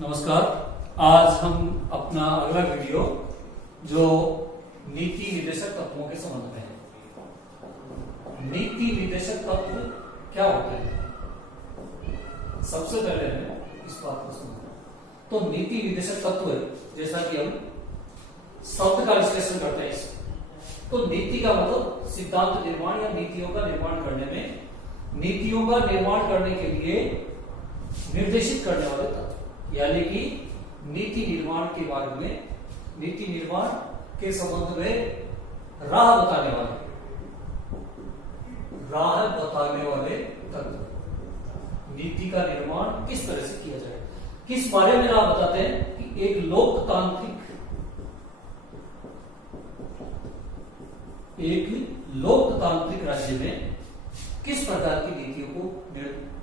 नमस्कार। आज हम अपना अगला वीडियो जो नीति निर्देशक तत्वों के संबंध में है। नीति निर्देशक तत्व क्या होते हैं, सबसे पहले हमें इस बात को समझना। तो नीति निर्देशक तत्व, जैसा कि हम शब्द का विश्लेषण करते हैं, तो नीति का मतलब सिद्धांत निर्माण या नीतियों का निर्माण करने में, नीतियों का निर्माण करने के लिए निर्देशित करने वाले तत्व, यानी कि नीति निर्माण के बारे में, नीति निर्माण के संबंध में राह बताने वाले तत्व। नीति का निर्माण किस तरह से किया जाए, किस बारे में राह बताते हैं कि एक लोकतांत्रिक राज्य में किस प्रकार की नीतियों को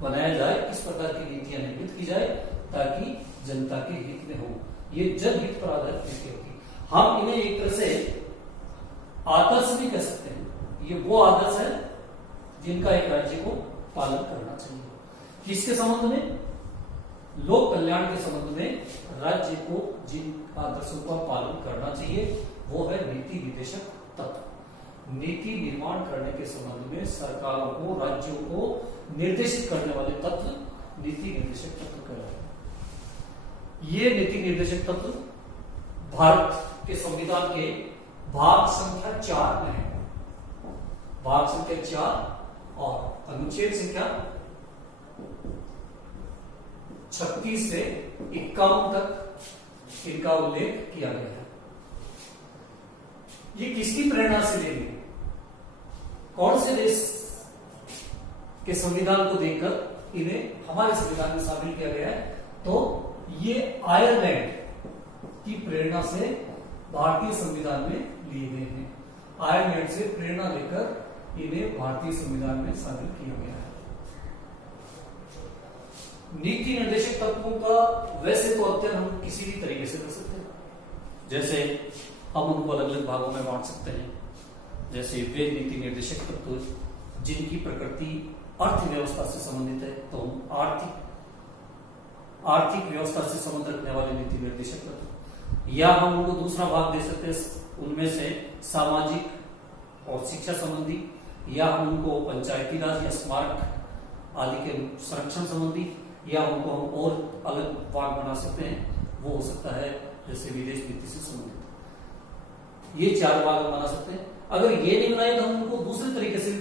बनाया जाए, किस प्रकार की नीतियां निर्मित की जाए ताकि जनता के हित में हो। ये जनहित पर आधारित नीति होती है। हम इन्हें एक तरह से आदर्श भी कह सकते हैं। ये वो आदर्श है जिनका एक राज्य को पालन करना चाहिए। किसके संबंध में? लोक कल्याण के संबंध में राज्य को जिन आदर्शों का पालन करना चाहिए वो है नीति निर्देशक तत्व। नीति निर्माण करने के संबंध में सरकारों को, राज्यों को निर्देशित करने वाले तत्व नीति निर्देशक तत्व कहलाते हैं। ये नीति निर्देशक तत्व भारत के संविधान के भाग संख्या 4 में है। भाग संख्या 4 और अनुच्छेद संख्या 36 से 51 तक इनका उल्लेख किया गया है। ये किसकी प्रेरणा से ले ली? कौन से देश के संविधान को देखकर इन्हें हमारे संविधान में शामिल किया गया है? तो ये आयरलैंड की प्रेरणा से भारतीय संविधान में लिए गए हैं। आयरलैंड से प्रेरणा लेकर इन्हें भारतीय संविधान में शामिल किया गया है। नीति निर्देशक तत्वों का वैसे तो अध्ययन हम किसी भी तरीके से कर सकते हैं, जैसे हम उनको अलग अलग भागों में बांट सकते हैं। जैसे वे नीति निर्देशक तत्व जिनकी प्रकृति अर्थव्यवस्था से संबंधित है, तो हम आर्थिक व्यवस्था से संबंध रखने वाले नीति निर्देशक तत्व, या हम उनको दूसरा भाग दे सकते हैं उनमें से सामाजिक और शिक्षा संबंधी, या हम उनको पंचायती राज या स्मारक आदि के संरक्षण संबंधी, या उनको हम और अलग भाग बना सकते हैं। वो हो सकता है जैसे विदेश नीति से संबंधित। ये 4 भाग बना सकते हैं। अगर ये नहीं बनाए तो हम उनको दूसरे तरीके से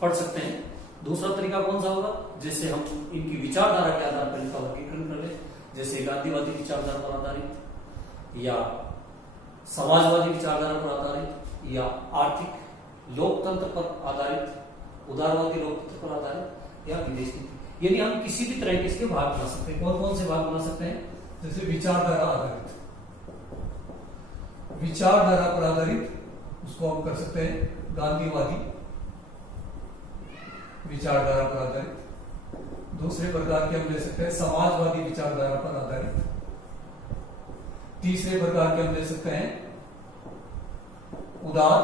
पढ़ सकते हैं। दूसरा तरीका कौन सा होगा? जैसे हम इनकी विचारधारा के आधार पर इनका वर्गीकरण कर ले, जैसे गांधीवादी विचारधारा पर आधारित, या समाजवादी विचारधारा पर आधारित, या आर्थिक लोकतंत्र पर आधारित, उदारवादी लोकतंत्र पर आधारित, या विदेश नीति। यानी हम किसी भी तरह के इसके भाग बना सकते हैं। कौन कौन से भाग बना सकते हैं? जैसे विचारधारा पर आधारित उसको हम कर सकते हैं गांधीवादी विचारधारा पर आधारित। दूसरे प्रकार के हम ले सकते हैं समाजवादी विचारधारा पर आधारित। तीसरे प्रकार के हम ले सकते हैं उदार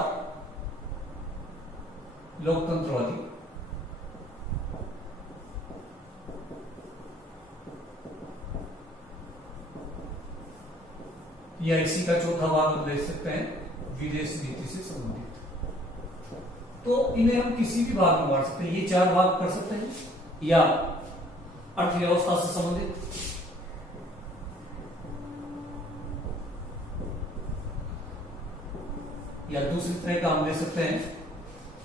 लोकतंत्रवादी। या इसी का चौथा भाग हम ले सकते हैं विदेश नीति से संबंधित। तो इन्हें हम किसी भी भाग में बांट सकते हैं। ये 4 भाग कर सकते हैं, या अर्थव्यवस्था से संबंधित, या दूसरी तरह का हम ले सकते हैं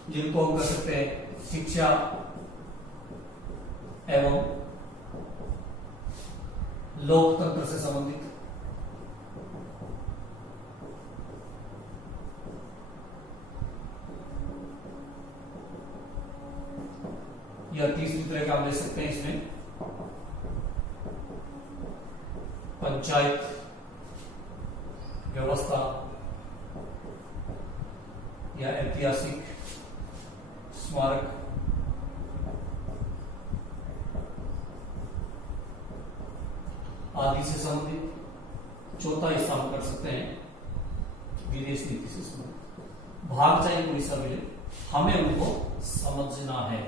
जिनको हम कर सकते हैं शिक्षा एवं लोकतंत्र से संबंधित, या तीसरी तरह का हम ले सकते हैं इसमें पंचायत व्यवस्था, या ऐतिहासिक स्मारक, आदि से संबंधित। चौथा हिस्सा हम कर सकते हैं विदेश नीति से संबंधित। भाग चाहे कोई सा मिले, हमें उनको समझना है,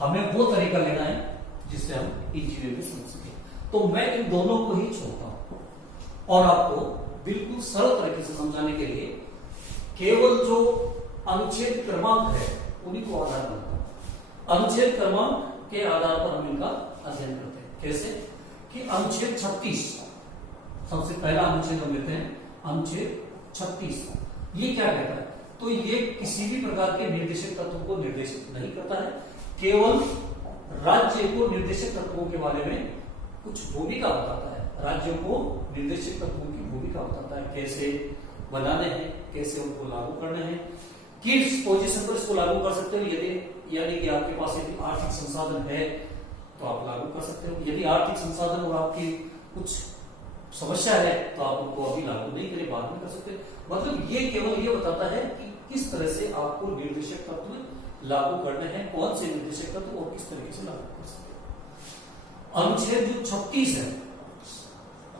हमें वो तरीका लेना है जिससे हम इन चीजों को समझ सके। तो मैं इन दोनों को ही छोड़ता हूं और आपको बिल्कुल सरल तरीके से समझाने के लिए केवल जो अनुच्छेद क्रमांक है उन्हीं को आधार बनाता हूं। अनुच्छेद क्रमांक के आधार पर हम इनका अध्ययन करते हैं। कैसे कि अनुच्छेद 36, सबसे पहला अनुच्छेद हम लेते हैं, अनुच्छेद 36। ये क्या कहता है? तो ये किसी भी प्रकार के निर्देशक तत्वों को निर्देशित नहीं करता है, केवल राज्य को निर्देशक तत्वों के बारे में कुछ भूमिका बताता है। राज्यों को निर्देशक तत्वों की भूमिका बताता है, कैसे बनाने हैं, कैसे उनको लागू करने हैं, किस पोजीशन पर इसको लागू कर सकते हो। यदि यानी कि आपके पास यदि आर्थिक संसाधन है तो आप लागू कर सकते हो। यदि आर्थिक संसाधन और आपकी कुछ समस्या है तो आप उनको अभी लागू नहीं करें, बाद में कर सकते हो। मतलब ये केवल ये बताता है कि किस तरह से आपको निर्देशक तत्व लागू करने हैं, कौन से निर्देशक तत्व और किस तरीके से लागू कर सकते हो। अनुच्छेद जो 36 है,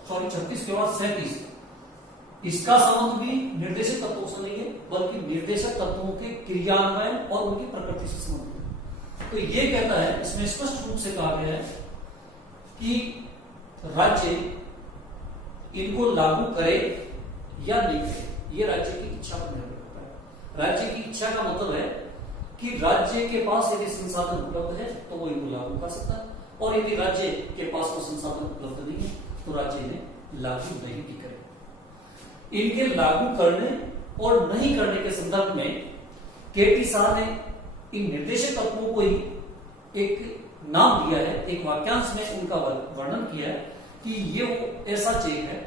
सॉरी 36 के बाद 37, इसका संबंध भी निर्देशक तत्वों से नहीं है बल्कि निर्देशक तत्वों के क्रियान्वयन और उनकी प्रकृति से संबंधित है। तो ये कहता है, इसमें स्पष्ट रूप से कहा गया है कि राज्य इनको लागू करे या नहीं करे, ये राज्य की इच्छा पर निर्भर करता है। राज्य की इच्छा का मतलब है कि राज्य के पास यदि संसाधन उपलब्ध है तो वो इनको लागू कर सकता है, और यदि राज्य के पास वो संसाधन उपलब्ध नहीं है तो राज्य इन्हें लागू नहीं भी करे। इनके लागू करने और नहीं करने के संदर्भ में केटी शाह ने इन निर्देशक तत्वों को ही एक नाम दिया है, एक वाक्यांश में उनका वर्णन किया है कि ये वो ऐसा चेक है,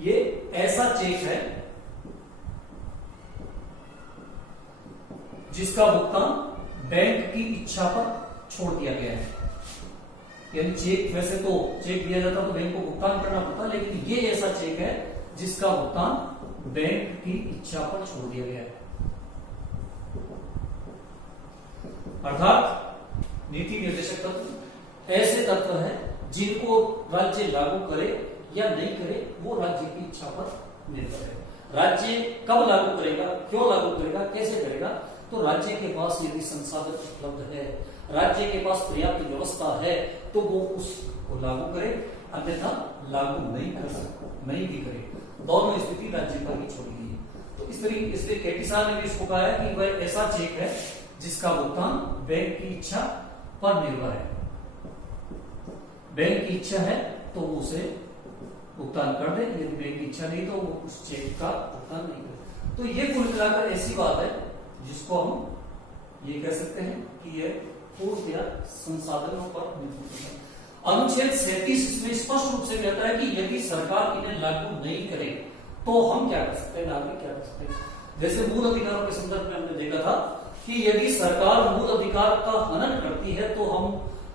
ये ऐसा चेक है जिसका भुगतान बैंक की इच्छा पर छोड़ दिया गया है। यानी चेक, वैसे तो चेक दिया जाता तो बैंक को भुगतान करना पड़ता, लेकिन ये ऐसा चेक है जिसका भुगतान बैंक की इच्छा पर छोड़ दिया गया है। अर्थात नीति निर्देशक तत्व ऐसे तत्व है जिनको राज्य लागू करे या नहीं करे वो राज्य की इच्छा पर निर्भर है। राज्य कब लागू करेगा, क्यों लागू करेगा, कैसे करेगा, तो राज्य के पास यदि संसाधन उपलब्ध है, राज्य के पास पर्याप्त व्यवस्था है तो वो उसको लागू करे, अन्यथा लागू नहीं कर सकता, नहीं भी करे। दोनों स्थिति राज्य पर ही छोड़ी गई है। तो इस तरीके, इसलिए केटी शाह ने भी इसको कहा है कि वह ऐसा चेक है जिसका भुगतान बैंक की इच्छा पर निर्भर है। बैंक की इच्छा है तो वो उसे भुगतान कर दे, यदि बैंक की इच्छा नहीं तो वो उस चेक का भुगतान नहीं करे। तो ये कुल मिलाकर ऐसी बात है जिसको हम ये कह सकते हैं कि ये पूर्णतया संसाधनों पर निर्भर है। अनुच्छेद 37 इसमें स्पष्ट रूप से कहता है कि यदि सरकार इन्हें लागू नहीं करे तो हम क्या कर सकते हैं, नागरिक क्या कर सकते हैं। जैसे मूल अधिकारों के संदर्भ में हमने देखा था कि यदि सरकार मूल अधिकार का हनन करती है तो हम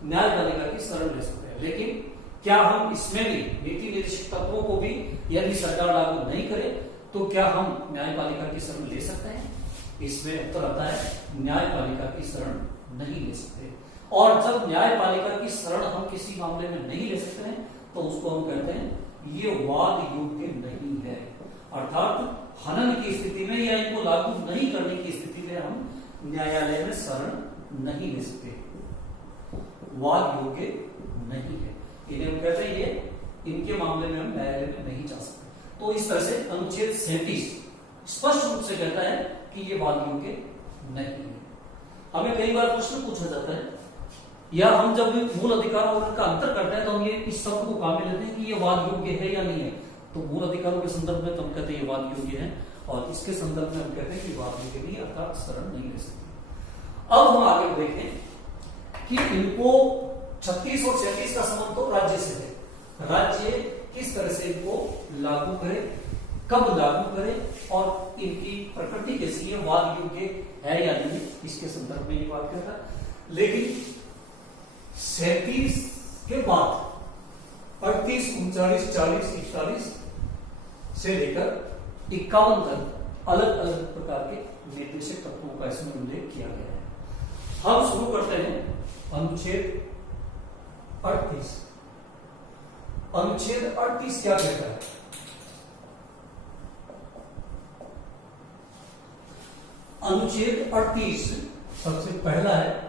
न्यायपालिका की शरण ले सकते हैं, लेकिन क्या हम इसमें भी नीति निर्देशक तत्वों को भी यदि सरकार लागू नहीं करे तो क्या हम न्यायपालिका की शरण ले सकते हैं? इसमें उत्तर आता है न्यायपालिका की शरण नहीं ले सकते। और जब न्यायपालिका की शरण हम किसी मामले में नहीं ले सकते हैं तो उसको हम कहते हैं ये वाद योग्य नहीं है। अर्थात हनन की स्थिति में या इनको लागू नहीं करने की स्थिति में हम न्यायालय में शरण नहीं ले सकते, वाद योग्य नहीं है। इन्हें हम कहते हैं ये, इनके मामले में हम न्यायालय में नहीं जा सकते। तो इस तरह से अनुच्छेद 37 स्पष्ट रूप से कहता है कि ये वाद योग्य नहीं है। हमें कई बार प्रश्न पूछा जाता है या हम जब मूल अधिकारों और उनका अंतर करते हैं तो हम ये इस शब्द को काम में लेते हैं कि ये वाद योग्य है या नहीं है। तो मूल अधिकारों के संदर्भ में तो हम कहते हैं ये वाद योग्य है, और इसके संदर्भ में हम कहते हैं कि वाद योग्य नहीं, अर्थात शरण नहीं ले सकते। अब हम आगे देखें कि इनको 36 और 37 का संबंध तो राज्य से है। राज्य किस तरह से इनको लागू करे, कब लागू करे और इनकी प्रकृति कैसी है, वाद योग्य है या नहीं, इसके संदर्भ में ये बात करता है। लेकिन 37 के बाद 38, 39, 40, 41 से लेकर 51 तक अलग अलग प्रकार के निर्देशक तत्वों का इसमें उल्लेख किया गया है। हम शुरू करते हैं अनुच्छेद 38। अनुच्छेद 38 क्या कहता है? अनुच्छेद 38 सबसे पहला है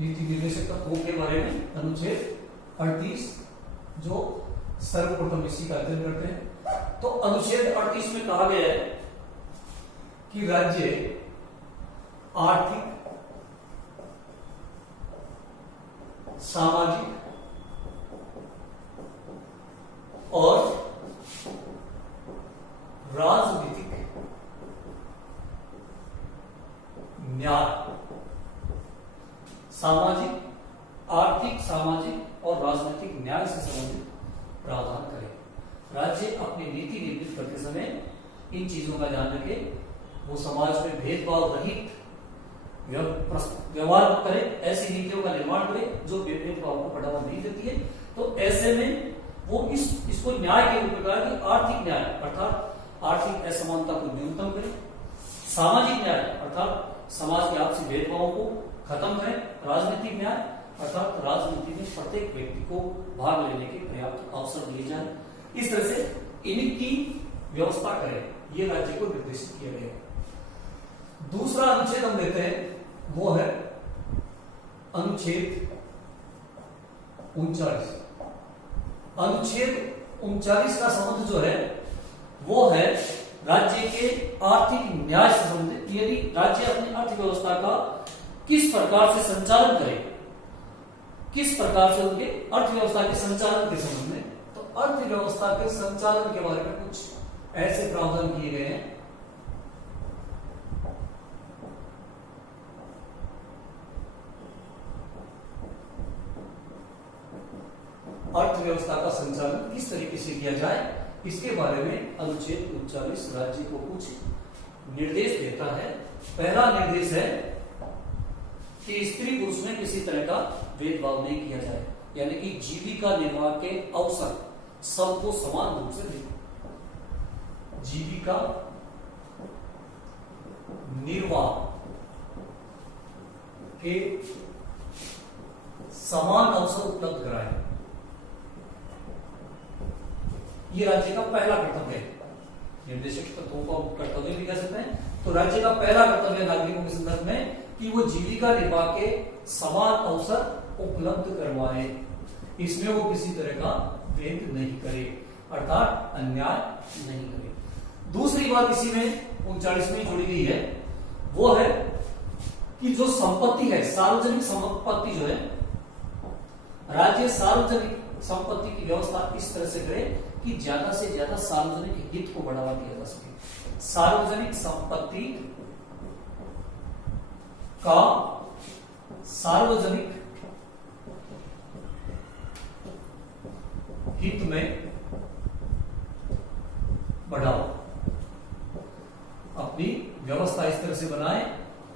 नीति निर्देशक तत्वों के बारे में अनुच्छेद 38 जो सर्वप्रथम इसी का अध्ययन करते हैं। तो अनुच्छेद 38 में कहा गया है कि राज्य आर्थिक, सामाजिक और राजनीतिक न्याय, सामाजिक, आर्थिक, सामाजिक और राजनीतिक न्याय से संबंधित प्रावधान करे। राज्य अपनी नीति निर्मित करते समय इन चीजों का ध्यान रखे, वो समाज में भेदभाव रहित व्यवहार करे, ऐसी नीतियों का निर्माण करे जो भेदभाव को बढ़ावा नहीं देती है। तो ऐसे में वो इसको न्याय के रूप में कहा कि आर्थिक न्याय अर्थात आर्थिक असमानता को न्यूनतम करे, सामाजिक न्याय अर्थात समाज के आपसी भेदभावों को खत्म करें, राजनीतिक न्याय अर्थात राजनीति में प्रत्येक व्यक्ति को भाग लेने के पर्याप्त अवसर दिए जाए। इस तरह से इनकी व्यवस्था करें, ये राज्य को निर्देशित किया गया है। दूसरा अनुच्छेद हम लेते हैं, वो है अनुच्छेद 39। अनुच्छेद 39 का संबंध जो है वो है राज्य के आर्थिक न्याय से संबंधित, यदि राज्य अपनी अर्थव्यवस्था का किस प्रकार से संचालन करे, किस प्रकार से उनके अर्थव्यवस्था के संचालन के संबंध में। तो अर्थव्यवस्था के संचालन के बारे में कुछ ऐसे प्रावधान किए गए हैं। अर्थव्यवस्था का संचालन किस तरीके से किया जाए, इसके बारे में अनुच्छेद 39 राज्य को कुछ निर्देश देता है। पहला निर्देश है कि स्त्री पुरुष में किसी तरह का भेदभाव नहीं किया जाए, यानी कि जीविका निर्वाह के अवसर सबको समान रूप से दे। जीविका निर्वाह के समान अवसर उपलब्ध कराए, ये राज्य का पहला कर्तव्य है। निर्देशक तत्वों का कर्तव्य भी कह सकते हैं। तो राज्य का पहला कर्तव्य नागरिकों के संदर्भ में कि वो जीविका निर्वाह के समान अवसर उपलब्ध करवाए, इसमें वो किसी तरह का भेद नहीं करे, अर्थात अन्याय नहीं करे। दूसरी बात इसी में 39 में जोड़ी गई है, वो है कि जो संपत्ति है, सार्वजनिक संपत्ति जो है, राज्य सार्वजनिक संपत्ति की व्यवस्था इस तरह से करे कि ज्यादा से ज्यादा सार्वजनिक हित को बढ़ावा दिया जा सके। सार्वजनिक संपत्ति का सार्वजनिक हित में बढ़ावा, अपनी व्यवस्था इस तरह से बनाए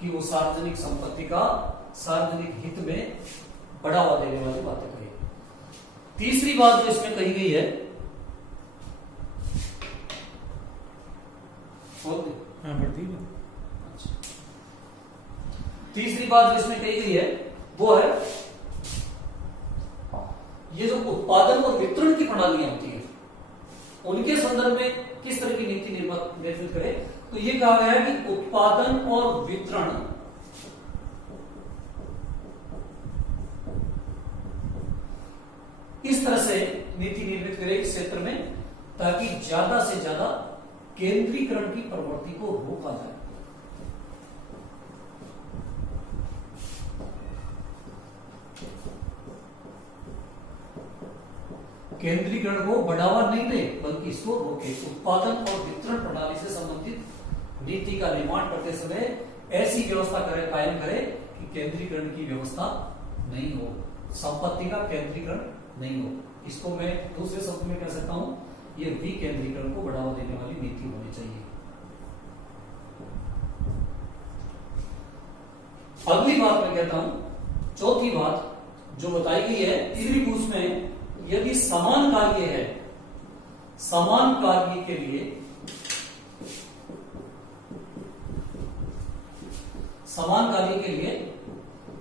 कि वो सार्वजनिक संपत्ति का सार्वजनिक हित में बढ़ावा देने वाली बातें कही। तीसरी बात जो इसमें कही गई है, अच्छा, तीसरी बात जो इसमें कही गई है वो है ये जो उत्पादन और वितरण की प्रणालियां होती है उनके संदर्भ में किस तरह की नीति निर्मित करे। तो ये कहा गया है कि उत्पादन और वितरण इस तरह से नीति निर्मित करे इस क्षेत्र में ताकि ज्यादा से ज्यादा केंद्रीकरण की प्रवृत्ति को रोका जाए। केंद्रीकरण को बढ़ावा नहीं दे बल्कि इसको रोके। उत्पादन और वितरण प्रणाली से संबंधित नीति का निर्माण करते समय ऐसी व्यवस्था कायम करे कि केंद्रीकरण की व्यवस्था नहीं हो, संपत्ति का केंद्रीकरण नहीं हो। इसको मैं दूसरे शब्द में कह सकता हूं, ये विकेंद्रीकरण को बढ़ावा देने वाली नीति होनी चाहिए। अगली बात मैं कहता हूं, चौथी बात जो बताई गई है, तीसरी पुरुष में यदि समान कार्य है, समान कार्य के लिए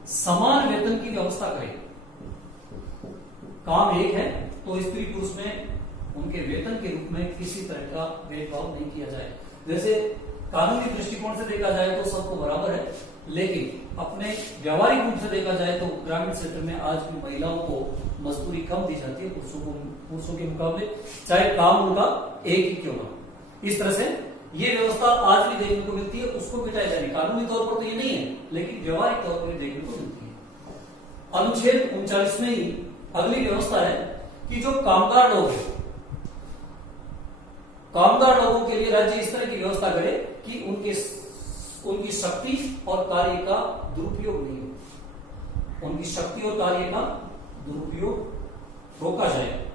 समान वेतन की व्यवस्था करें। काम एक है तो स्त्री पुरुष में उनके वेतन के रूप में किसी तरह का भेदभाव नहीं किया जाए। जैसे कानूनी दृष्टिकोण से देखा जाए तो सबको बराबर है, लेकिन अपने व्यावहारिक रूप से देखा जाए तो ग्रामीण क्षेत्र में आज भी महिलाओं को मजदूरी कम दी जाती है पुरुषों के मुकाबले, चाहे काम उनका एक ही क्यों ना। इस तरह से ये व्यवस्था आज भी देखने को मिलती है, उसको मिटाया जाए। कानूनी तौर पर तो ये नहीं है, लेकिन व्यवहारिक तौर पर देखने को मिलती है। अनुच्छेद 39 में ही अगली व्यवस्था है कि जो कामगार लोग हैं, कामगार लोगों के लिए राज्य इस तरह की व्यवस्था करे कि उनकी शक्ति और कार्य का दुरुपयोग नहीं हो, उनकी शक्ति और कार्य का दुरुपयोग रोका जाए।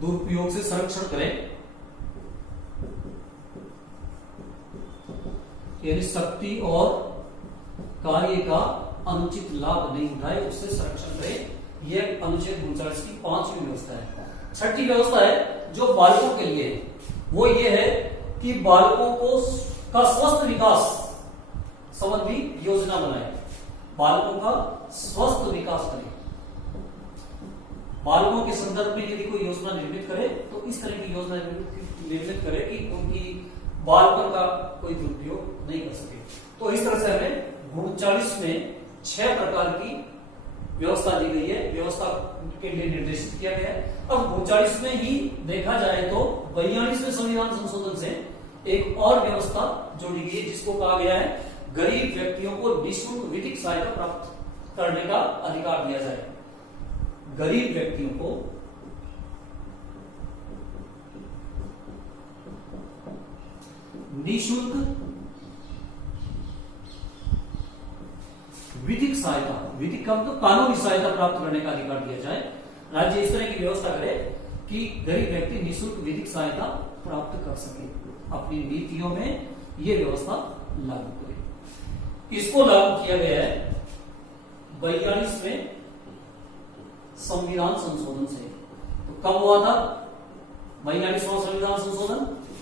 दुरुपयोग से संरक्षण करें, यानी शक्ति और कार्य का अनुचित लाभ नहीं उठाए, उससे संरक्षण करें। यह अनुच्छेद 39 की 5वीं व्यवस्था है। 6ठी व्यवस्था है जो बालकों के लिए है, वो ये है कि बालकों का स्वस्थ विकास संबंधी योजना बनाए, बालकों का स्वस्थ विकास करें। बालकों के संदर्भ में यदि कोई योजना निर्मित करे तो इस तरह की योजना निर्मित करे कि उनकी बालपन का कोई दुरुपयोग नहीं कर सके। तो इस तरह से हमें 39 में 6 प्रकार की व्यवस्था दी गई है, व्यवस्था के लिए निर्देशित किया गया है। अब 39 में ही देखा जाए तो 42वें संविधान संशोधन से एक और व्यवस्था जोड़ी गई है, जिसको कहा गया है गरीब व्यक्तियों को निःशुल्क विधिक सहायता प्राप्त करने का अधिकार दिया जाए। गरीब व्यक्तियों को निःशुल्क विधिक सहायता, विधिक का मतलब कानूनी सहायता प्राप्त करने का अधिकार दिया जाए। राज्य इस तरह की व्यवस्था करे कि गरीब व्यक्ति निःशुल्क विधिक सहायता प्राप्त कर सके, अपनी नीतियों में यह व्यवस्था लागू करे। इसको लागू किया गया है 42वें संविधान संशोधन से। तो कब हुआ था 42वां संविधान संशोधन?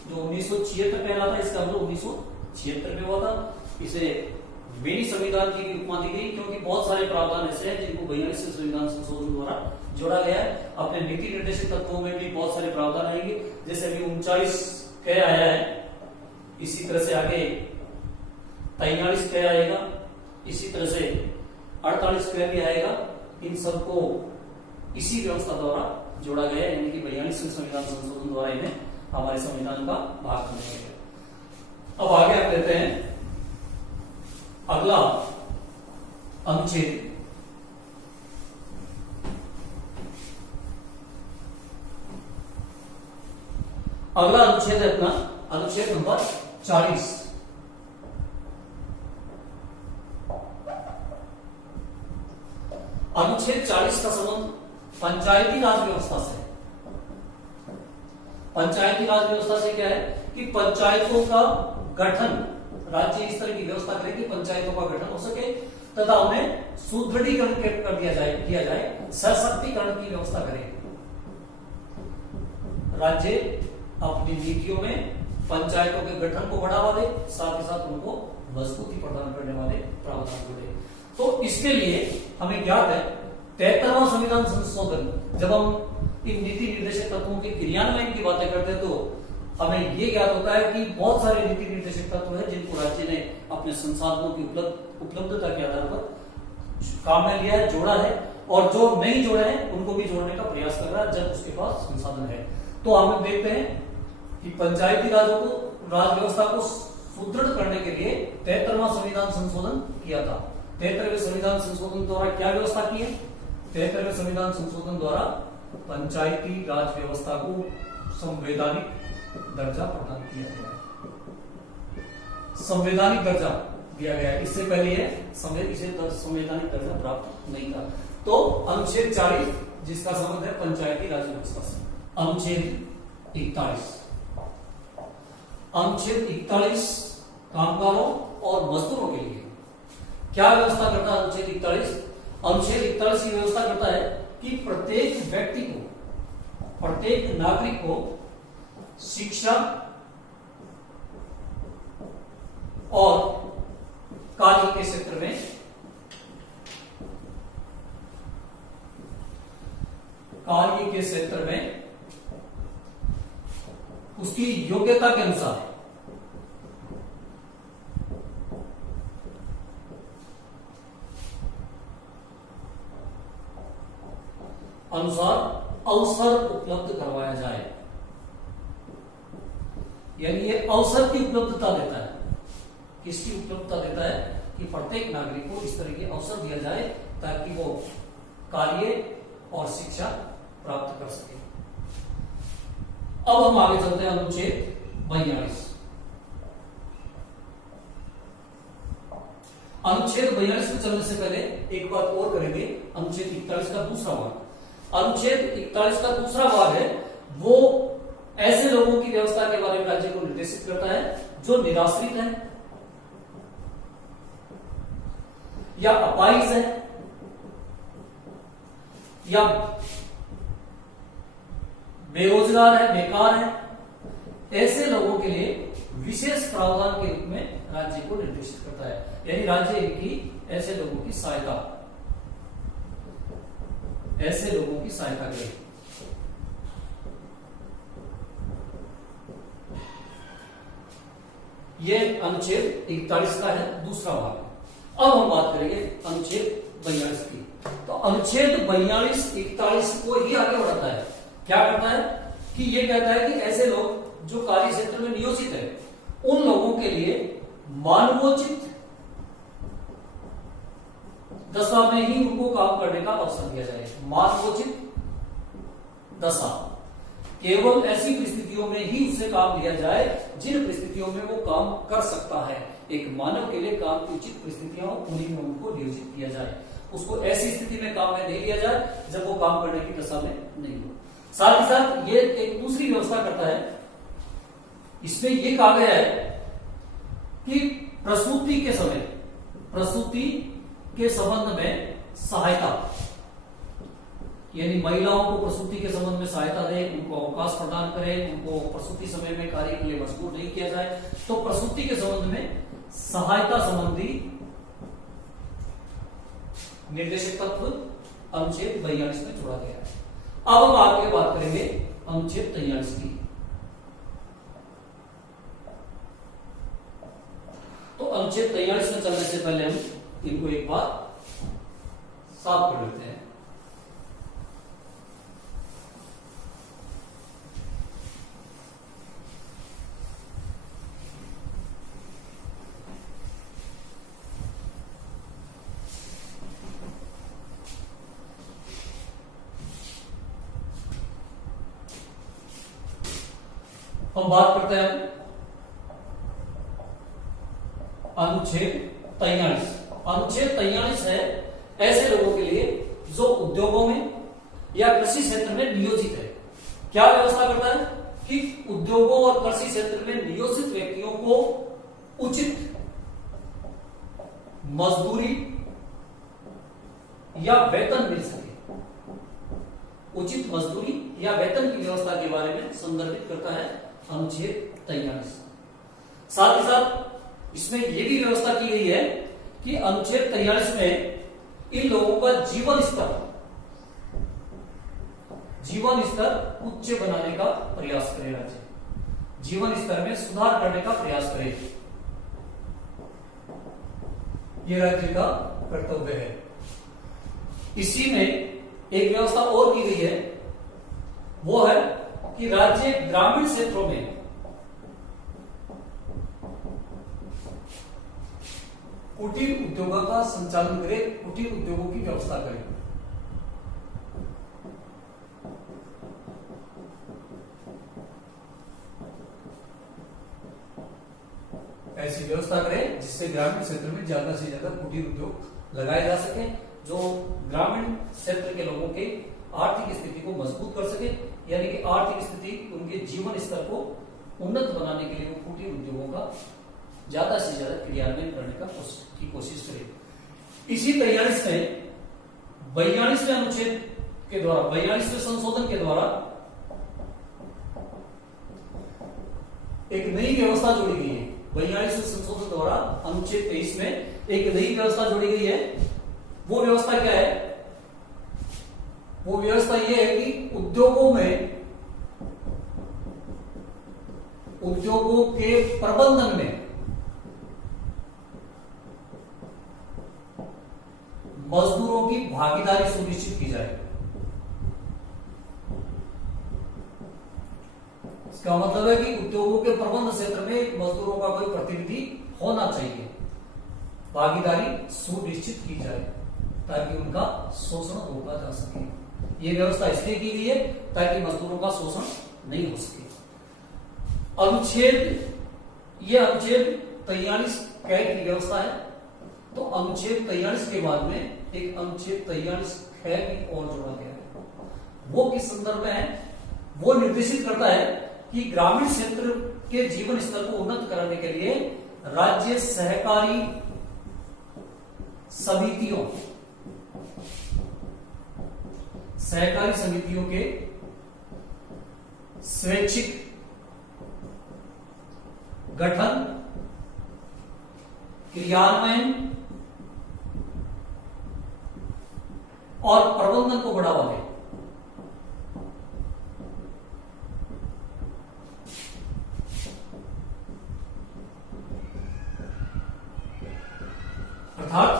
जो 1976 कहलाता है, इसका मतलब 1976 में हुआ था। इसे मिनी संविधान की उपमा दी गई क्योंकि बहुत सारे प्रावधान ऐसे हैं जिनको 42वें संविधान संशोधन द्वारा जोड़ा गया है। अपने नीति निर्देशक तत्वों में भी बहुत सारे प्रावधान आएंगे, जैसे अभी 39 कह आया है, इसी तरह से आगे 43 कह आएगा, इसी तरह से 48 कह भी आएगा। इन सबको इसी व्यवस्था द्वारा जोड़ा गया है, यानी कि 42वें संविधान संशोधन द्वारा इन्हें हमारे संविधान का भाग बनाया गया। अब आगे आप लेते हैं अगला अनुच्छेद, अगला अनुच्छेद है अपना अनुच्छेद नंबर 40। अनुच्छेद 40 का संबंध पंचायती राज व्यवस्था से। पंचायती राज व्यवस्था से क्या है कि पंचायतों का गठन, राज्य इस तरह की व्यवस्था करे कि पंचायतों का गठन हो सके तथा उन्हें सुदृढ़ीकरण कर किया जाए, सशक्तिकरण की व्यवस्था करे। राज्य अपनी नीतियों में पंचायतों के गठन को बढ़ावा दे, साथ ही साथ उनको मजबूती प्रदान करने वाले प्रावधान जोड़े। तो इसके लिए हमें ज्ञात है 73वां संविधान संशोधन, जब हम इन नीति निर्देशक तत्वों के क्रियान्वयन की बातें करते हैं तो हमें ये ज्ञात होता है कि बहुत सारे नीति निर्देशक तत्व हैं जिनको राज्य ने अपने संसाधनों की उपलब्धता के आधार पर काम में लिया है, जोड़ा है, और जो नहीं जोड़े हैं उनको भी जोड़ने का प्रयास कर रहा है जब उसके पास संसाधन है। तो हम देखते हैं कि पंचायती राज व्यवस्था को सुदृढ़ करने के लिए 73वां संविधान संशोधन किया था। 73वें संविधान संशोधन द्वारा क्या व्यवस्था की है? 73वें संविधान संशोधन द्वारा पंचायती राज व्यवस्था को संवैधानिक दर्जा प्रदान किया गया है। संवैधानिक दर्जा दिया गया है, इससे पहले इसे संवैधानिक दर्जा प्राप्त नहीं था। तो अनुच्छेद 40 जिसका संबंध है पंचायती राज व्यवस्था से। अनुच्छेद 41, अनुच्छेद 41 कामगारों और मजदूरों के लिए क्या व्यवस्था करता है? अनुच्छेद 41 की व्यवस्था करता है कि प्रत्येक व्यक्ति को, प्रत्येक नागरिक को शिक्षा और कार्य के क्षेत्र में कार्य के क्षेत्र में उसकी योग्यता के अनुसार अवसर उपलब्ध करवाया जाए, यानी ये अवसर की उपलब्धता देता है। किसकी उपलब्धता देता है कि प्रत्येक नागरिक को इस तरह के अवसर दिया जाए ताकि वो कार्य और शिक्षा प्राप्त कर सके। अब हम आगे चलते हैं अनुच्छेद 42। अनुच्छेद 42 में चलने से पहले एक बात और करेंगे। अनुच्छेद 41 का दूसरा भाग, अनुच्छेद 41 का दूसरा भाग है वो ऐसे लोगों की व्यवस्था के बारे में राज्य को निर्देशित करता है जो निराश्रित है या अपाहिज है या बेरोजगार है, बेकार है। ऐसे लोगों के लिए विशेष प्रावधान के रूप में राज्य को निर्देशित करता है, यानी राज्य इनकी ऐसे लोगों की सहायता करे। ये अनुच्छेद 41 का है दूसरा भाग। अब हम बात करेंगे अनुच्छेद 42 की। तो अनुच्छेद 42 41 को ही आगे बढ़ाता है। क्या करता है कि ये कहता है कि ऐसे लोग जो कार्य क्षेत्र में नियोजित है उन लोगों के लिए मानवोचित दशा में ही उनको काम करने का अवसर दिया जाए। मानवोचित दशा, केवल ऐसी परिस्थितियों में ही उसे काम लिया जाए जिन परिस्थितियों में वो काम कर सकता है। एक मानव के लिए काम की उचित परिस्थितियां उन्हीं में उनको नियोजित किया जाए। उसको ऐसी स्थिति में काम में नहीं लिया जाए जब वो काम करने की दशा में नहीं हो। साथ ही साथ ये एक दूसरी व्यवस्था करता है, इसमें ये कहा गया है कि प्रसूति के संबंध में सहायता, यानी महिलाओं को प्रसूति के संबंध में सहायता दे, उनको अवकाश प्रदान करे, उनको प्रसूति समय में कार्य के लिए मजबूर नहीं किया जाए। तो प्रसूति के संबंध में सहायता संबंधी निर्देशक तत्व अनुच्छेद 42 में जोड़ा गया है। अब हम आगे बात करेंगे अनुच्छेद 43 की। तो अनुच्छेद 43 में चलने से पहले हम इनको एक बार साफ कर लेते हैं। हम बात करते हैं अनुच्छेद 43। अनुच्छेद 43 है ऐसे लोगों के लिए जो उद्योगों में या कृषि क्षेत्र में नियोजित है। क्या व्यवस्था करता है कि उद्योगों और कृषि क्षेत्र में नियोजित व्यक्तियों को उचित मजदूरी या वेतन मिल सके। उचित मजदूरी या वेतन की व्यवस्था के बारे में संदर्भित करता है अनुच्छेद 43। साथ ही साथ इसमें यह भी व्यवस्था की गई है कि अनुच्छेद 43 में इन लोगों का जीवन स्तर उच्च बनाने का प्रयास करे। राज्य जीवन स्तर में सुधार करने का प्रयास करे, यह राज्य का कर्तव्य है। इसी में एक व्यवस्था और की गई है, वो है कि राज्य ग्रामीण क्षेत्रों में कुटीर उद्योगों का संचालन करे, कुटीर उद्योगों की व्यवस्था करे। ऐसी व्यवस्था करें जिससे ग्रामीण क्षेत्र में ज्यादा से ज्यादा कुटीर उद्योग लगाए जा सके, जो ग्रामीण क्षेत्र के लोगों के आर्थिक स्थिति को मजबूत कर सके, यानी कि आर्थिक स्थिति उनके जीवन स्तर को उन्नत बनाने के लिए वो कुटीर उद्योगों का ज्यादा से ज्यादा क्रियान्वयन करने की कोशिश करें। इसी 43 में 42वें अनुच्छेद के द्वारा, 42वें संशोधन के द्वारा एक नई व्यवस्था जोड़ी गई है। 42वें संशोधन द्वारा अनुच्छेद 23 में एक नई व्यवस्था जोड़ी गई है। वो व्यवस्था क्या है? वो व्यवस्था ये है कि उद्योगों के प्रबंधन में मजदूरों की भागीदारी सुनिश्चित की जाए। इसका मतलब है कि उद्योगों के प्रबंध क्षेत्र में मजदूरों का कोई प्रतिनिधि होना चाहिए, भागीदारी सुनिश्चित की जाए ताकि उनका शोषण रोका जा सके। यह व्यवस्था इसलिए की गई है ताकि मजदूरों का शोषण नहीं हो सके। यह अनुच्छेद 43 कै की व्यवस्था है। तो अनुच्छेद 43 के बाद में एक अनुच्छेद 43 कै भी और जोड़ा गया है। वो किस संदर्भ में है? वो निर्देशित करता है कि ग्रामीण क्षेत्र के जीवन स्तर को उन्नत करने के लिए राज्य सहकारी समितियों के स्वैच्छिक गठन, क्रियान्वयन और प्रबंधन को बढ़ावा दे। अर्थात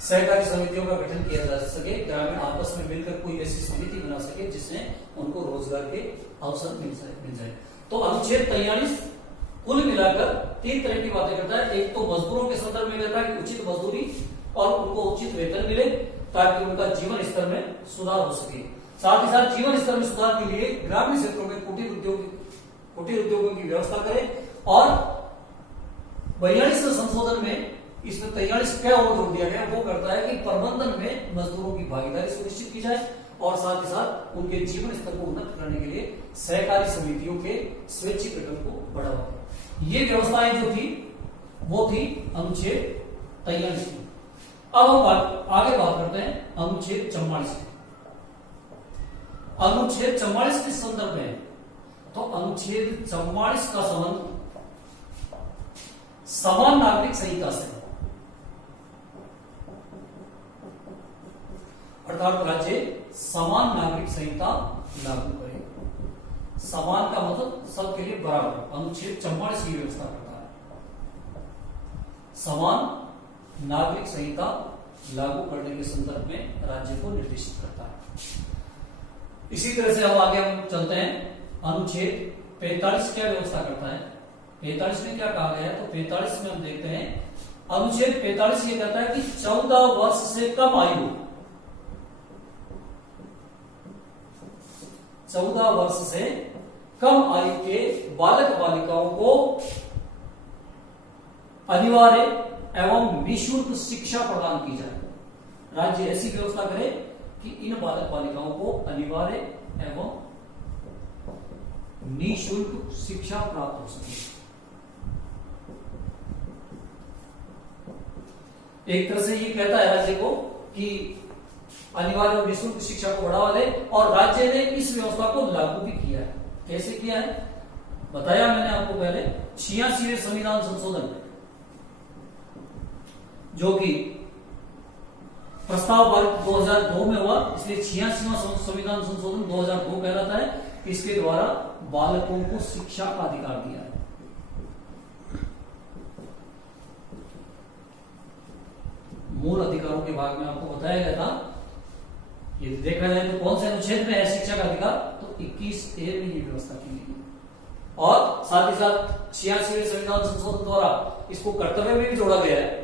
सहकारी समितियों का गठन किया जा सके, ग्रामीण आपस में मिलकर कोई ऐसी समिति बना सके जिससे उनको रोजगार के अवसर मिल जाए। तो अनुच्छेद 43 कुल मिलाकर 3 तरह की बातें करता है। एक तो मजदूरों के संदर्भ में कहता है कि उचित मजदूरी और उनको उचित वेतन मिले ताकि उनका जीवन स्तर में सुधार हो सके। साथ ही साथ जीवन स्तर में सुधार के लिए ग्रामीण क्षेत्रों में कुटीर उद्योगों की व्यवस्था करे। और 42 संशोधन में इसमें 43 क्या और जोड़ दिया गया, वो करता है कि प्रबंधन में मजदूरों की भागीदारी सुनिश्चित की जाए और साथ ही साथ उनके जीवन स्तर को उन्नत करने के लिए सहकारी समितियों के स्वैच्छिक गठन को बढ़ावा दें। ये व्यवस्थाएं जो थी वो थी अनुच्छेद 43 की। अब हम आगे बात करते हैं अनुच्छेद 44 की। अनुच्छेद 44 किस संदर्भ में? तो अनुच्छेद 44 का संबंध समान नागरिक संहिता से, अर्थात राज्य समान नागरिक संहिता लागू करे। समान का मतलब सबके लिए बराबर, अनुच्छेद 44 की व्यवस्था करता है। समान नागरिक संहिता लागू करने के संदर्भ में राज्य को निर्देशित करता है। इसी तरह से अब आगे हम चलते हैं। अनुच्छेद 45 क्या व्यवस्था करता है? 45 में क्या कहा गया है? तो 45 में हम देखते हैं, अनुच्छेद 45 ये कहता है कि 14 वर्ष से कम आयु, 14 वर्ष से कम आयु के बालक बालिकाओं को अनिवार्य एवं निःशुल्क शिक्षा प्रदान की जाए। राज्य ऐसी व्यवस्था करे कि इन बालक बालिकाओं को अनिवार्य एवं निःशुल्क शिक्षा प्राप्त हो सके। एक तरह से ये कहता है राज्य को कि अनिवार्य और निःशुल्क शिक्षा को बढ़ावा दे, और राज्य ने इस व्यवस्था को लागू भी किया है। कैसे किया है बताया मैंने आपको पहले। 86वें संविधान संशोधन जो कि प्रस्ताव पारित 2002 में हुआ, इसलिए 86वां संविधान संशोधन 2002 कहलाता है। इसके द्वारा बालकों को शिक्षा का अधिकार दिया है। मूल अधिकारों के भाग में आपको बताया गया था, यदि देखा जाए तो कौन से अनुच्छेद में है शिक्षा का अधिकार, तो 21A में ये व्यवस्था की गई। और साथ ही साथ 86वें संविधान संशोधन द्वारा इसको कर्तव्य में भी जोड़ा गया है।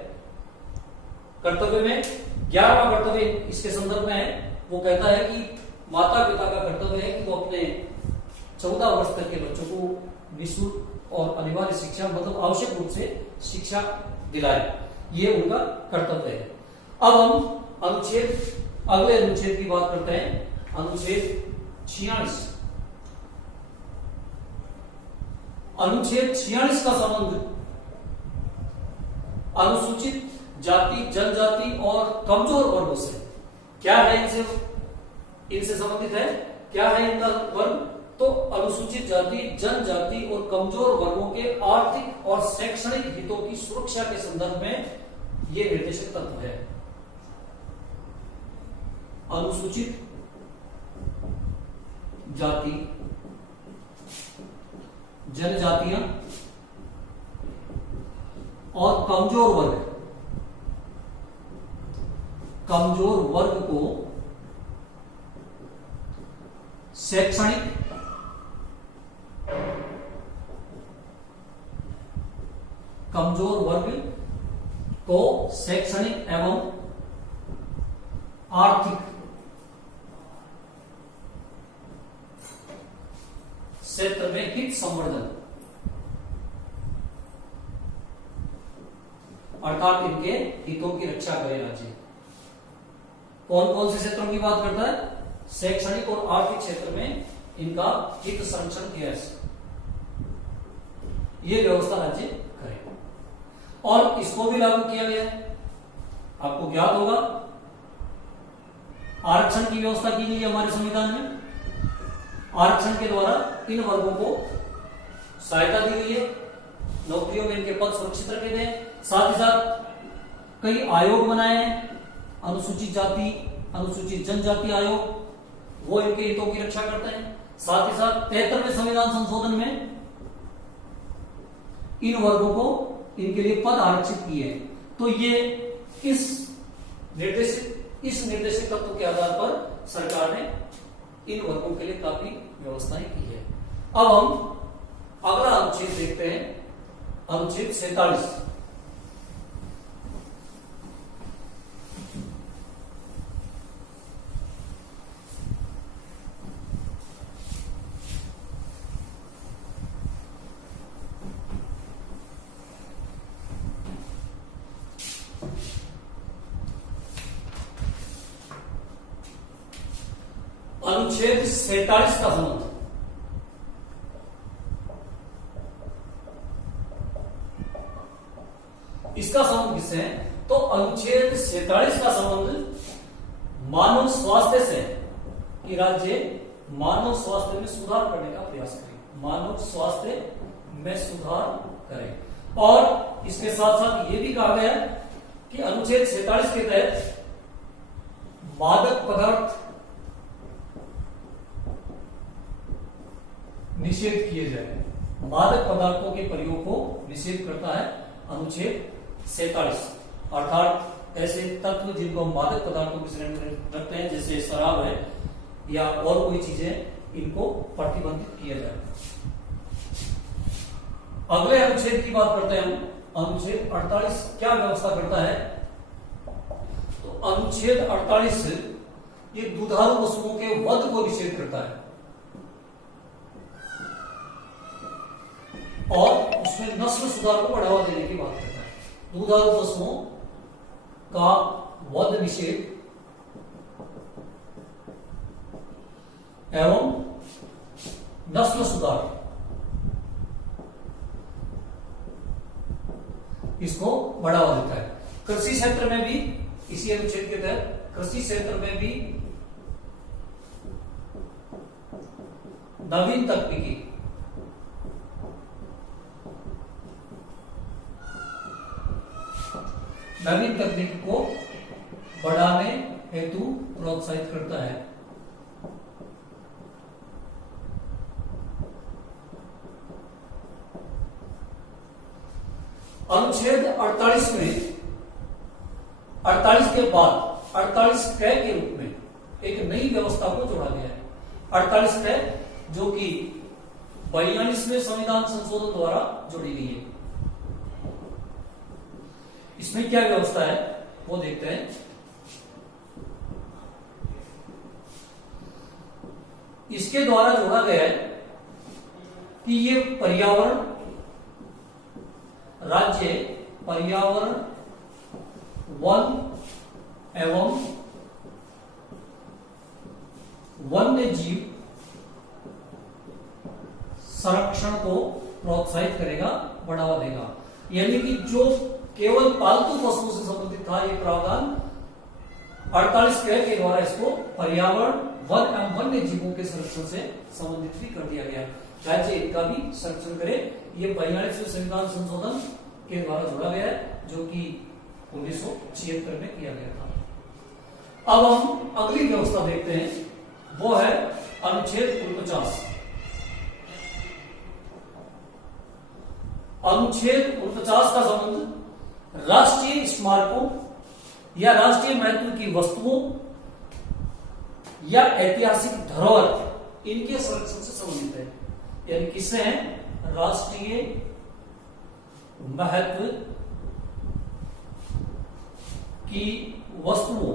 कर्तव्य में 11वां कर्तव्य इसके संदर्भ में है। वो कहता है कि माता पिता का कर्तव्य है कि वो अपने 14 वर्ष तक के बच्चों को निःशुल्क और अनिवार्य शिक्षा, मतलब आवश्यक रूप से शिक्षा दिलाए। ये उनका कर्तव्य है। अब हम अगले अनुच्छेद की बात करते हैं। अनुच्छेद 46। अनुच्छेद 46 का संबंध अनुसूचित जाति, जनजाति और कमजोर वर्गों से क्या है? इनसे संबंधित है। क्या है इनका वर्ग? तो अनुसूचित जाति, जनजाति और कमजोर वर्गों के आर्थिक और शैक्षणिक हितों की सुरक्षा के संदर्भ में यह निर्देशक तत्व है। अनुसूचित जाति, जनजातियां और कमजोर वर्ग को शैक्षणिक एवं आर्थिक क्षेत्र में हित संवर्धन, अर्थात इनके हितों की रक्षा करे राज्य। कौन कौन से क्षेत्रों की बात करता है? शैक्षणिक और आर्थिक क्षेत्र में इनका हित संरक्षण किया, ये व्यवस्था राज्य करे। और इसको भी लागू किया गया है। आपको ज्ञात होगा आरक्षण की व्यवस्था की गई है हमारे संविधान में। आरक्षण के द्वारा इन वर्गों को सहायता दी गई है, नौकरियों में इनके पद सुरक्षित रखे गए। साथ ही साथ कई आयोग बनाए हैं, अनुसूचित जाति, अनुसूचित जनजाति आयोग, वो इनके हितों की रक्षा करते हैं। साथ ही साथ 73वें संविधान संशोधन में इन वर्गों को इनके लिए पद आरक्षित किए हैं। तो ये इस निर्देशित तत्व के आधार पर सरकार ने इन वर्गों के लिए काफी व्यवस्थाएं की है। अब हम अगला अनुच्छेद देखते हैं, अनुच्छेद 47। अनुच्छेद 47 का संबंध इसका संबंध किससे है? तो अनुच्छेद 47 का संबंध मानव स्वास्थ्य से, कि राज्य मानव स्वास्थ्य में सुधार करने का प्रयास करे, मानव स्वास्थ्य में सुधार करे। और इसके साथ साथ ये भी कहा गया कि अनुच्छेद 47 के तहत मादक पदार्थ निषेध किए जाए। मादक पदार्थों के प्रयोग को निषेध करता है अनुच्छेद 47। अर्थात ऐसे तत्व जिनको हम मादक पदार्थों की श्रेणी में रखते हैं, जैसे शराब है या और कोई चीजें, इनको प्रतिबंधित किया जाए। अगले अनुच्छेद की बात करते हैं हम। अनुच्छेद 48 क्या व्यवस्था करता है? तो अनुच्छेद 48 ये दुधारू पशुओं के वध को निषेध करता है और उसमें नस्ल सुधार को बढ़ावा देने की बात करता है। दुधारू पशुओं का वध निषेध एवं नस्ल सुधार, इसको बढ़ावा देता है। कृषि क्षेत्र में भी इसी अनुच्छेद के तहत कृषि क्षेत्र में भी नवीन तकनीक को बढ़ाने हेतु प्रोत्साहित करता है। अनुच्छेद 48 में 48 के बाद 48 क के रूप में एक नई व्यवस्था को जोड़ा गया है। 48 क जो कि 42वें संविधान संशोधन द्वारा जोड़ी गई है। इसमें क्या व्यवस्था है वो देखते हैं। इसके द्वारा जोड़ा गया है कि ये पर्यावरण, राज्य पर्यावरण, वन एवं वन्य जीव संरक्षण को प्रोत्साहित करेगा, बढ़ावा देगा। यानी कि जो केवल पालतू पशुओं से संबंधित था ये प्रावधान 48 के द्वारा इसको पर्यावरण, वन एवं वन्य जीवों के संरक्षण से संबंधित भी कर दिया गया। राज्य इनका भी संरक्षण करे। ये 42वें संविधान संशोधन के द्वारा जोड़ा गया है, जो कि 1976 में किया गया था। अब हम अगली व्यवस्था देखते हैं, वो है अनुच्छेद 49। अनुच्छेद 49 का संबंध राष्ट्रीय स्मारकों या राष्ट्रीय महत्व की वस्तुओं या ऐतिहासिक धरोहर इनके संरक्षण से संबंधित है। यानी किससे है? राष्ट्रीय महत्व की वस्तुओं,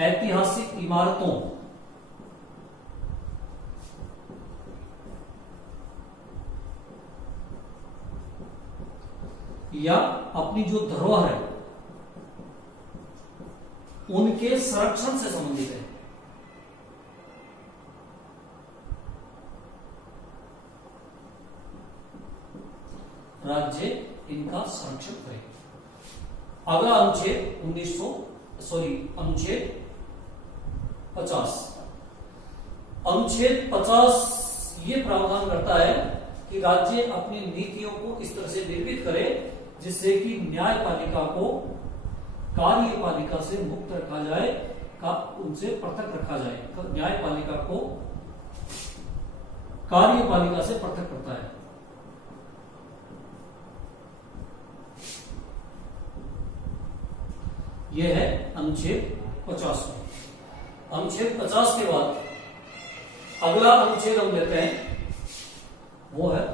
ऐतिहासिक इमारतों या अपनी जो धरोहर है उनके संरक्षण से संबंधित है। राज्य इनका संरक्षण करेगा। अगला अनुच्छेद अनुच्छेद 50। अनुच्छेद 50 ये प्रावधान करता है कि राज्य अपनी नीतियों को इस तरह से निर्मित करे जिससे कि न्यायपालिका को कार्यपालिका से मुक्त रखा जाए, उनसे पृथक रखा जाए। न्यायपालिका को कार्यपालिका से पृथक करता है। यह है अनुच्छेद 50। अनुच्छेद 50 के बाद अगला अनुच्छेद हम लेते हैं, वो है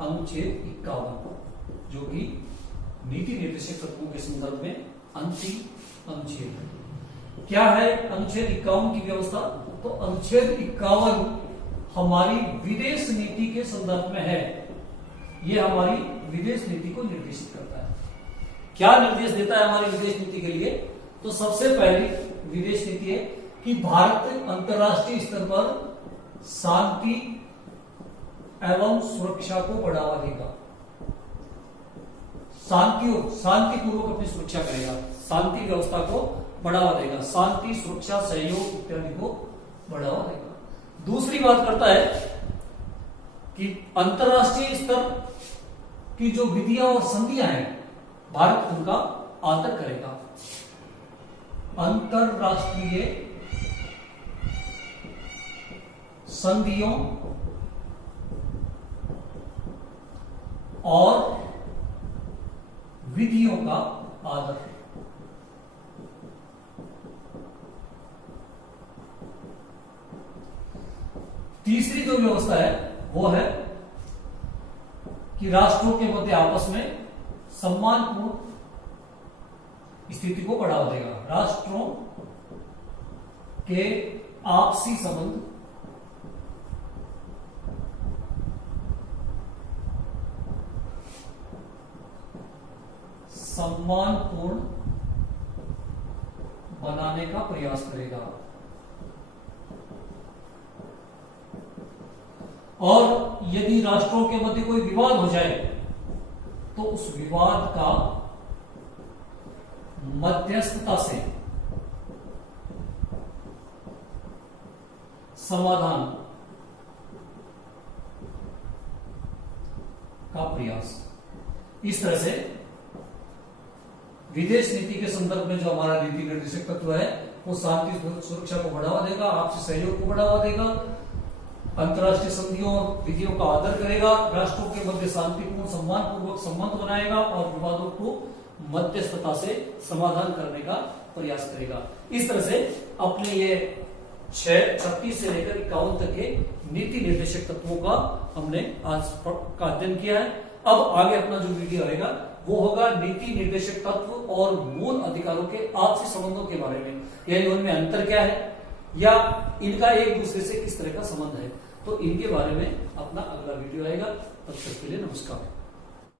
अनुच्छेद 51, जो कि नीति निर्देशक तत्वों के संदर्भ में अंतिम अनुच्छेद है। क्या है अनुच्छेद 51 की व्यवस्था? तो अनुच्छेद 51 हमारी विदेश नीति के संदर्भ में है। यह हमारी विदेश नीति को निर्देशित करता है। क्या निर्देश देता है हमारी विदेश नीति के लिए? तो सबसे पहली विदेश नीति है कि भारत अंतर्राष्ट्रीय स्तर पर शांति एवं सुरक्षा को बढ़ावा देगा। शांतिपूर्वक अपनी सुरक्षा करेगा, शांति व्यवस्था को बढ़ावा देगा, शांति, सुरक्षा, सहयोग इत्यादि को बढ़ावा देगा। दूसरी बात करता है कि अंतर्राष्ट्रीय स्तर की जो विधियां और संधियां हैं भारत उनका आदर करेगा। अंतर्राष्ट्रीय संधियों और विधियों का आदर। तीसरी जो व्यवस्था है वो है कि राष्ट्रों के मध्य आपस में सम्मानपूर्ण स्थिति को बढ़ावा देगा। राष्ट्रों के आपसी संबंध सम्मानपूर्ण बनाने का प्रयास करेगा और यदि राष्ट्रों के मध्य कोई विवाद हो जाए तो उस विवाद का मध्यस्थता से समाधान का प्रयास। इस तरह से विदेश नीति के संदर्भ में जो हमारा नीति निर्देशक तत्व है वो शांति सुरक्षा को बढ़ावा देगा, आपसी सहयोग को बढ़ावा देगा, अंतर्राष्ट्रीय संधियों और विधियों का आदर करेगा, राष्ट्रों के मध्य शांतिपूर्ण सम्मानपूर्वक संबंध बनाएगा और विवादों को मध्यस्थता से समाधान करने का प्रयास करेगा। इस तरह से अपने ये 36 से लेकर 51 तक के नीति निर्देशक तत्वों का हमने आज का अध्ययन किया है। अब आगे अपना जो वीडियो आएगा वो होगा नीति निर्देशक तत्व और मूल अधिकारों के आपसी संबंधों के बारे में, यानी उनमें अंतर क्या है या इनका एक दूसरे से किस तरह का संबंध है। तो इनके बारे में अपना अगला वीडियो आएगा। तब तक के लिए नमस्कार।